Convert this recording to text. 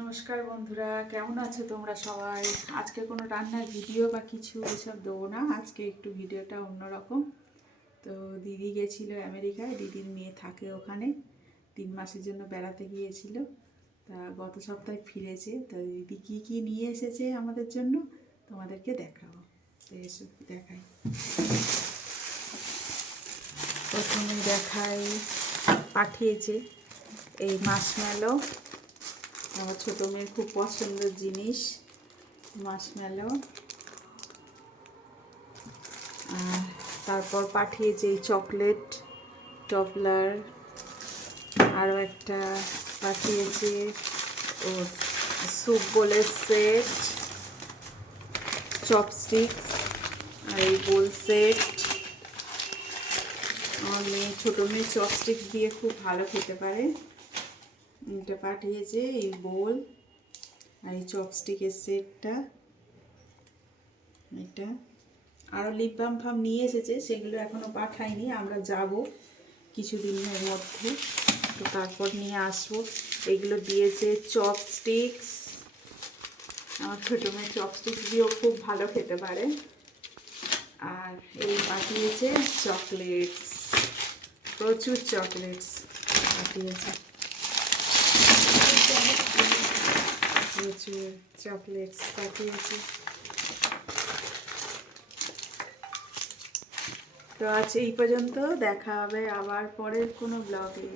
নমস্কার বন্ধুরা, কেমন আছো তোমরা সবাই? আজকে কোনো রান্নার ভিডিও বা কিছু এসব দেবো না। আজকে একটু ভিডিওটা অন্যরকম। তো দিদি গেছিলো আমেরিকায়, দিদির মেয়ে থাকে ওখানে, 3 মাসের জন্য বেড়াতে গিয়েছিল। তা গত সপ্তাহে ফিরেছে। তা দিদি কী কী নিয়ে এসেছে আমাদের জন্য তোমাদেরকে দেখাবো। তো এসব দেখাই। প্রথমে দেখাই, পাঠিয়েছে এই মাশমেলো। আমার ছোটো মেয়ের খুব পছন্দের জিনিস মাশমেলো। আর তারপর পাঠিয়েছে এই চকলেট টপলার। আরও একটা পাঠিয়েছে ও স্যুপ বোলের সেট, চপস্টিক্স আর এই বোল সেট। আমার মেয়ে, ছোটো মেয়ে চপস্টিক্স দিয়ে খুব ভালো খেতে পারে। এটা পাঠিয়েছে এই বোল আর এই চপস্টিকের সেটটা। এটা আরও লিপ বাম ফাম নিয়ে এসেছে, সেগুলো এখনও পাঠায়নি। আমরা যাব কিছুদিনের মধ্যে, তো তারপর নিয়ে আসবো। এগুলো দিয়েছে চপস্টিক্স। আমার ছোটো মেয়ে চপস্টিক্স দিয়েও খুব ভালো খেতে পারে। আর এই পাঠিয়েছে চকলেটস, প্রচুর চকলেটস পাঠিয়েছে, প্রচুর চকলেটস পাঠিয়েছে। তো আজ এই পর্যন্ত, দেখা হবে আবার পরের কোনো ব্লগে।